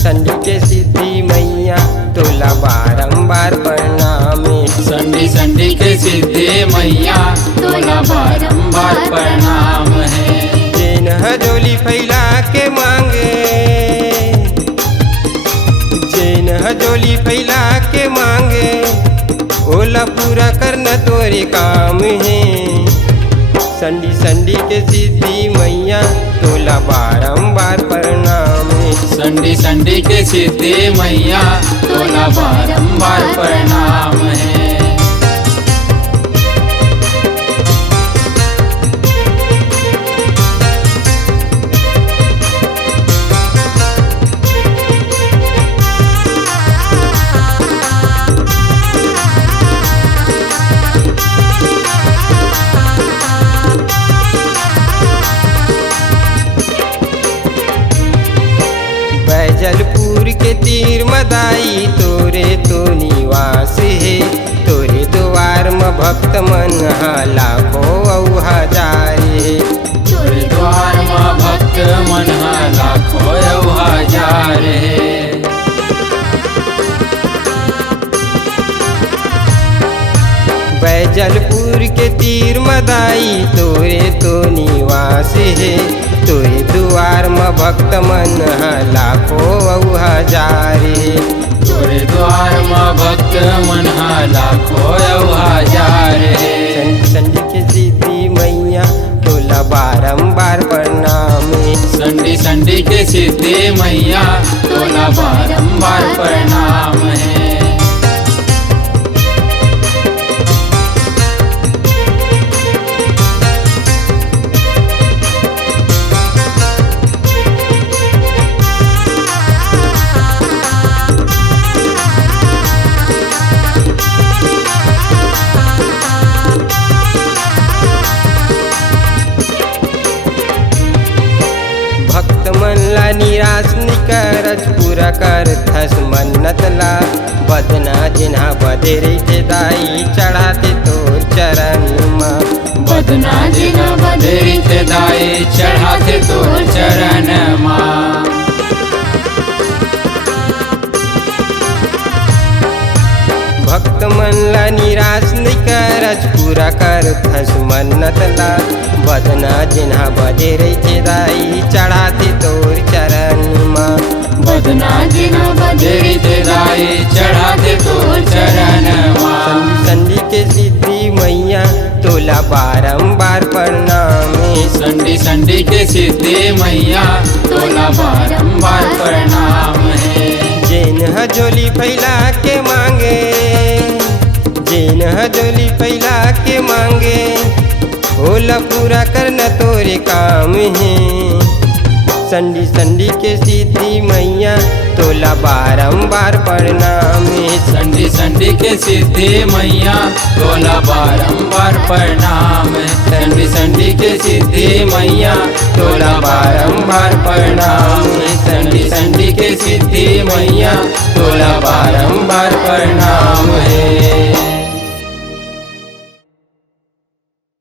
संडी के सिद्धि मैया तोला बारंबार प्रणाम। संडी संडी के सिद्धि मैया तोला बारंबार प्रणाम है। जैन हजोली फैला के मांगे, जैन हजोली फैला के मांगे, ओला पूरा करना तोरे काम है। संडी संडी के सिद्धि मैया तोला बारंबार प्रणाम। संडी संडी के सिद्धि मैया तोला बारंबार प्रणाम है। बैजलपुर के तीर मदाई तोरे तो निवास है। तोरे द्वार में भक्त मन लाखों और हजार है। तोरे द्वार में भक्त मन लाखों और हजार है। बैजलपुर के तीर मदाई तोरे तो निवास है। तोरे द्वार में भक्त मन लाखों और हजार है। तोरे द्वार में भक्त मन लाखों और हजार है। संडी के सिद्धि मैया तोला बारंबार प्रणाम। संडी संडी के सिद्धि मैया तोला बारंबार प्रणाम है। भक्त मन ला निराश निकरज पूरा कर थस मन्नत ला। बदना जिन्हा बदेरी के दाई चढ़ाते तोर चरण माँ। बदना जिन्हा बदेरी के दाई चढ़ाते तोर चरण माँ। भक्त मन ला निराश निकरज पूरा कर थस मन्नत ला। बदना जिन्हा बदेरी के दाई चढ़ाते तोर चरण माँ। बदना जिन्हा बदेरी के दाई चढ़ाते तोर चरण माँ। संडी के सिद्धि मैया तोला बारंबार प्रणाम। संडी संडी के सिद्धि मैया तोला बारंबार प्रणाम है। जैन हजोली फैला के मांगे, जैन हजोली फैला के मांगे, ओला पूरा करना तोरे काम है। संडी संडी के सिद्धि मैया तोला बारंबार प्रणाम। संडी संडी के सिद्धि मैया तोला बारंबार प्रणाम। संडी संडी के सिद्धि मैया तोला बारंबार प्रणाम। संडी संडी के सिद्धि मैया तोला बारंबार प्रणाम है।